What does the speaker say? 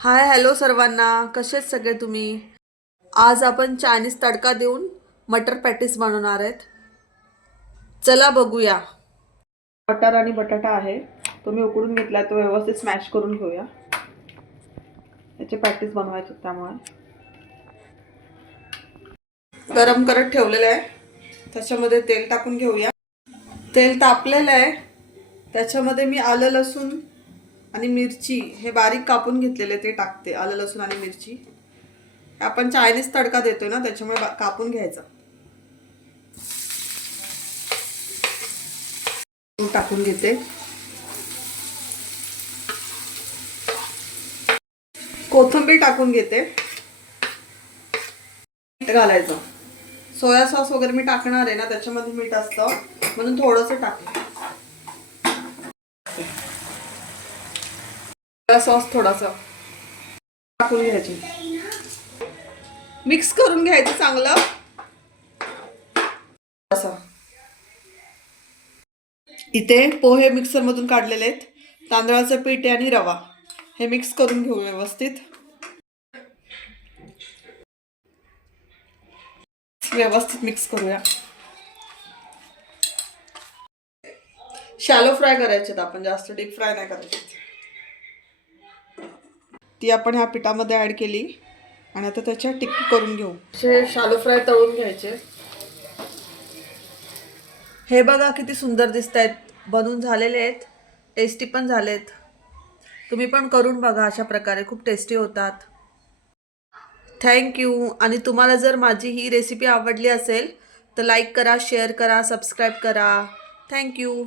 Hi hello सर्वांना, कसेच सगळे तुम्ही? आज आपण चायनीज तडका देऊन मटर पॅटीस बनवणार आहेत. चला बघूया. मटर आणि बटाटा आहे, तो मी उकडून घेतला, तो व्यवस्थित स्मॅश करून घेऊया. याचे पॅटीस बनवायचे, त्यामुळे गरम करत ठेवलेलं आहे. त्याच्यामध्ये तेल टाकून घेऊया. तेल तापलेलं आहे, त्याच्यामध्ये मी आलं लसूण आणि मिरची हे बारीक कापून घेतलेले ते टाकते. आलं लसूण आणि मिरची आपण चायनीज तडका देतोय ना, त्याच्यामुळे कापून घ्यायचं. टाकून घेते. कोथिंबीर टाकून घेते. मीठ घालायचं. सोया सॉस वगैरे मी टाकणार आहे ना, त्याच्यामध्ये मीठ असतं म्हणून थोडंसं टाकते. सोया सॉस थोडासा टाकून घ्यायची. मिक्स करून घ्यायचं चांगलं. असं इथे पोहे मिक्सर मधून काढलेले आहेत. तांदळाचं पीठ आणि रवा हे मिक्स करून घेऊ व्यवस्थित. व्यवस्थित मिक्स करूया. शॅलो फ्राय करायचे आपण, जास्त डीप फ्राय नाही करायचे. ती आपण ह्या पिठामध्ये ऍड केली आणि आता त्याच्या टिक्की करून घेऊ. असे शॅलो फ्राय तळून घ्यायचे. हे बघा किती सुंदर दिसत आहेत, बनून झालेले आहेत, टेस्टी पण झालेत. तुम्ही पण करून बघा, अशा प्रकारे खूप टेस्टी होतात. थँक्यू. आणि तुम्हाला जर माझी ही रेसिपी आवडली असेल तर लाईक करा, शेअर करा, सबस्क्राईब करा. थँक्यू.